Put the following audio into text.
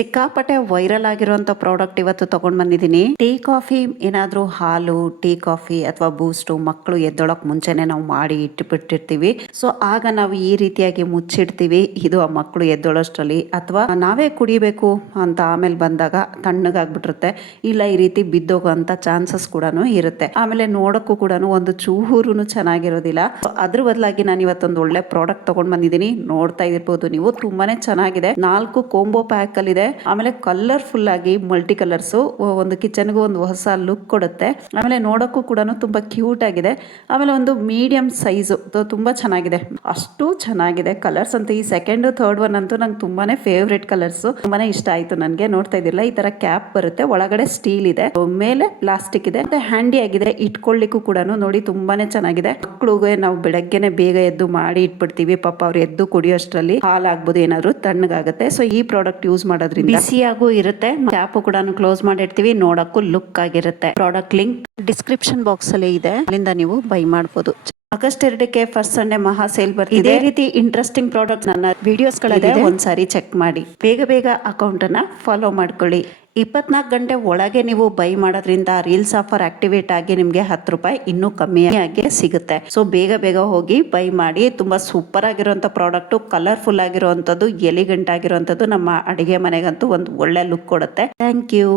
ಸಿಕ್ಕಾಪಟ್ಟೆ ವೈರಲ್ ಆಗಿರುವಂತ ಪ್ರಾಡಕ್ಟ್ ಇವತ್ತು ತಗೊಂಡ್ ಬಂದಿದ್ದೀನಿ. ಟೀ ಕಾಫಿ ಏನಾದ್ರೂ ಹಾಲು ಟೀ ಕಾಫಿ ಅಥವಾ ಬೂಸ್ಟ್ ಮಕ್ಕಳು ಎದ್ದೊಳಕ್ ಮುಂಚೆನೆ ನಾವು ಮಾಡಿ ಇಟ್ಟುಬಿಟ್ಟಿರ್ತೀವಿ. ಸೊ ಆಗ ನಾವು ಈ ರೀತಿಯಾಗಿ ಮುಚ್ಚಿಡ್ತೀವಿ. ಇದು ಆ ಮಕ್ಕಳು ಎದ್ದೊಳಷ್ಟರಲ್ಲಿ ಅಥವಾ ನಾವೇ ಕುಡಿಬೇಕು ಅಂತ ಆಮೇಲೆ ಬಂದಾಗ ತಣ್ಣಗಾಗ್ಬಿಟ್ಟಿರುತ್ತೆ, ಇಲ್ಲ ಈ ರೀತಿ ಬಿದ್ದೋಗುವಂತ ಚಾನ್ಸಸ್ ಕೂಡ ಇರುತ್ತೆ. ಆಮೇಲೆ ನೋಡಕ್ಕೂ ಕೂಡ ಒಂದು ಚೂರುನು ಚೆನ್ನಾಗಿರೋದಿಲ್ಲ. ಅದ್ರ ಬದಲಾಗಿ ನಾನು ಇವತ್ತೊಂದು ಒಳ್ಳೆ ಪ್ರಾಡಕ್ಟ್ ತಗೊಂಡ್ ಬಂದಿದ್ದೀನಿ. ನೋಡ್ತಾ ಇರ್ಬೋದು ನೀವು, ತುಂಬಾನೇ ಚೆನ್ನಾಗಿದೆ. 4 ಕೋಂಬೋ ಪ್ಯಾಕ್ ಅಲ್ಲಿ ಇದೆ. ಆಮೇಲೆ ಕಲರ್ಫುಲ್ ಆಗಿ ಮಲ್ಟಿ ಕಲರ್ಸ್ ಒಂದು ಕಿಚನ್ಗೂ ಒಂದು ಹೊಸ ಲುಕ್ ಕೊಡುತ್ತೆ. ಆಮೇಲೆ ನೋಡಕ್ಕೂ ಕೂಡ ತುಂಬಾ ಕ್ಯೂಟ್ ಆಗಿದೆ. ಆಮೇಲೆ ಒಂದು ಮೀಡಿಯಂ ಸೈಜ್ ತುಂಬಾ ಚೆನ್ನಾಗಿದೆ, ಅಷ್ಟು ಚೆನ್ನಾಗಿದೆ ಕಲರ್ಸ್ ಅಂತ. ಈ ಸೆಕೆಂಡ್ ಥರ್ಡ್ ಒನ್ ಅಂತೂ ನಂಗೆ ತುಂಬಾನೇ ಫೇವ್ರೆಟ್ ಕಲರ್ಸ್, ತುಂಬಾನೇ ಇಷ್ಟ ಆಯ್ತು ನನಗೆ. ನೋಡ್ತಾ ಇದ್ದಿಲ್ಲ, ಈ ತರ ಕ್ಯಾಪ್ ಬರುತ್ತೆ, ಒಳಗಡೆ ಸ್ಟೀಲ್ ಇದೆ, ಮೇಲೆ ಪ್ಲಾಸ್ಟಿಕ್ ಇದೆ, ಮತ್ತೆ ಹ್ಯಾಂಡಿ ಆಗಿದೆ, ಇಟ್ಕೊಳ್ಳಿಕ್ಕೂ ಕೂಡ ನೋಡಿ ತುಂಬಾನೇ ಚೆನ್ನಾಗಿದೆ. ಮಕ್ಕಳಿಗೆ ನಾವು ಬೆಳಗ್ಗೆನೆ ಬೇಗ ಎದ್ದು ಮಾಡಿ ಇಟ್ಬಿಡ್ತೀವಿ, ಪಾಪ ಅವ್ರು ಎದ್ದು ಕುಡಿಯೋಷ್ಟರಲ್ಲಿ ಹಾಲಾಗ್ಬೋದು, ಏನಾದ್ರು ತಣ್ಣಗಾಗುತ್ತೆ. ಸೊ ಈ ಪ್ರಾಡಕ್ಟ್ ಯೂಸ್ ಮಾಡೋದ್ರಿಂದ ಬಿಸಿಯಾಗೂ ಇರುತ್ತೆ, ಕ್ಯಾಪ್ ಕೂಡ ಕ್ಲೋಸ್ ಮಾಡಿರ್ತೀವಿ, ನೋಡಕ್ಕೂ ಲುಕ್ ಆಗಿರುತ್ತೆ. ಪ್ರಾಡಕ್ಟ್ ಲಿಂಕ್ ಡಿಸ್ಕ್ರಿಪ್ಷನ್ ಬಾಕ್ಸ್ ಅಲ್ಲಿ ಇದೆ, ಅಲ್ಲಿಂದ ನೀವು ಬೈ ಮಾಡಬಹುದು. ಆಗಸ್ಟ್ 2ಕ್ಕೆ ಫಸ್ಟ್ ಸಂಡೇ ಮಹಾ ಸೇಲ್ ಬರ್ತಿದೆ. ಇದೇ ರೀತಿ ಇಂಟ್ರೆಸ್ಟಿಂಗ್ ಪ್ರಾಡಕ್ಟ್ ನನ್ನ ವಿಡಿಯೋಸ್ ಗಳಿದೆ, ಒಂದ್ಸಾರಿ ಚೆಕ್ ಮಾಡಿ. ಬೇಗ ಅಕೌಂಟ್ ಅನ್ನ ಫಾಲೋ ಮಾಡ್ಕೊಳ್ಳಿ. 24 ಗಂಟೆ ಒಳಗೆ ನೀವು ಬೈ ಮಾಡೋದ್ರಿಂದ ರೀಲ್ಸ್ ಆಫರ್ ಆಕ್ಟಿವೇಟ್ ಆಗಿ ನಿಮ್ಗೆ 10 ರೂಪಾಯಿ ಇನ್ನೂ ಕಮ್ಮಿಯಾಗಿ ಸಿಗುತ್ತೆ. ಸೊ ಬೇಗ ಹೋಗಿ ಬೈ ಮಾಡಿ. ತುಂಬಾ ಸೂಪರ್ ಆಗಿರುವಂತ ಪ್ರಾಡಕ್ಟ್, ಕಲರ್ಫುಲ್ ಆಗಿರುವಂತದ್ದು, ಎಲಿಗೆಂಟ್ ಆಗಿರುವಂತದ್ದು, ನಮ್ಮ ಅಡಿಗೆ ಮನೆಗಂತೂ ಒಂದು ಒಳ್ಳೆ ಲುಕ್ ಕೊಡುತ್ತೆ. Thank you.